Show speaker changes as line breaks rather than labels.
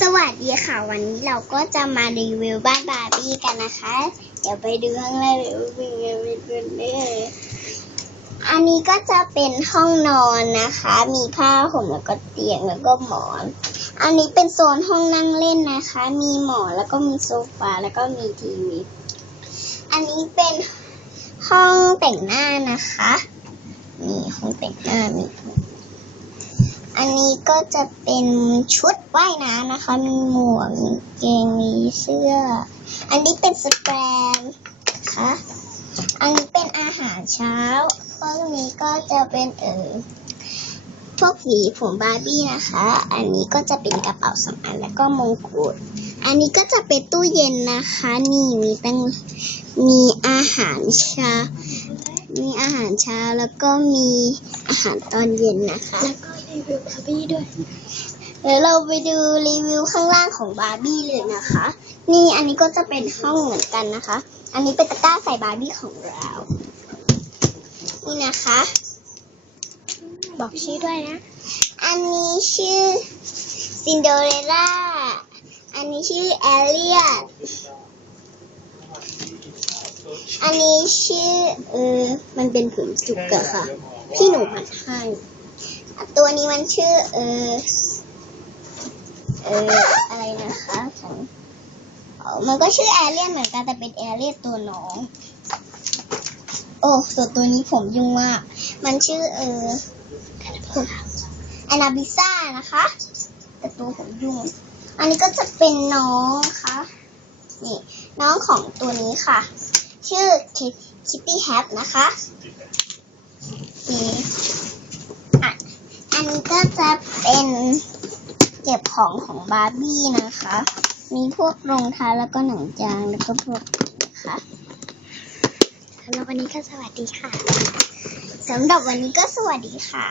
สวัสดีค่ะ วันนี้เราก็จะมารีวิวบ้านบาร์บี้กันนะคะ เดี๋ยวไปดูข้างในเลยเป็นไงเป็นไงอันนี้ก็จะเป็นห้องนอนนะคะ มีผ้าห่มแล้วก็เตียงแล้วก็หมอน อันนี้เป็นโซนห้องนั่งเล่นนะคะ มีหมอนแล้วก็มีโซฟาแล้วก็มีทีวีอันนี้เป็นห้องแต่งหน้านะคะนี่ห้องแต่งหน้ามี อันนี้ก็จะเป็นชุดว่ายน้ำนะคะ มีหมวกมีเกงมีเสื้อ อันนี้เป็นสแปรนค่ะอันนี้เป็นอาหารเช้า พวกนี้ก็จะเป็นเออพวกหวีผมบาร์บี้นะคะ อันนี้ก็จะเป็นกระเป๋าสำอางแล้วก็มงกุฎ อันนี้ก็จะเป็นตู้เย็นนะคะ นี่มีตั้งมีอาหารเช้า มีอาหารเช้าแล้วก็มีอาหารตอนเย็นนะคะ
แล้วก็ รีวิวบาร์บี้ด้วย
เดี๋ยวเราไปดูรีวิวข้างล่างของบาร์บี้เลยนะคะ นี่อันนี้ก็จะเป็นห้องเหมือนกันนะคะ อันนี้เป็นตะกร้าใส่บาร์บี้ของเรา นี่นะคะ
บอกชื่อด้วยนะ
อันนี้ชื่อซินโดเรล่า อันนี้ชื่อแอลเลียตอันนี้ชื่อเออมันเป็นผมจุกอะค่ะ พี่หนูผัดให้ ตัวนี้มันชื่อ เออเอออะไรนะคะของมันก็ชื่อแอลเลียนเหมือนกันแต่เป็นแอลเลียนตัวน้อง โอ้ตัวตัวนี้ผมยุ่งมาก มันชื่อเอออนาบิซ่านะคะ แต่ตัวผมยุ่ง อันนี้ก็จะเป็นน้องค่ะนี่น้องของตัวนี้ค่ะ ชื่อคิปปี้แฮปนะคะนี่ นก็จะเป็นเก็บของของบาร์บี้นะคะ มีพวกรองเท้าแล้วก็หนังยางแล้วก็พวกค่ะ
สำหรับวันนี้ก็สวัสดีค่ะ
สำหรับวันนี้ก็สวัสดีค่ะ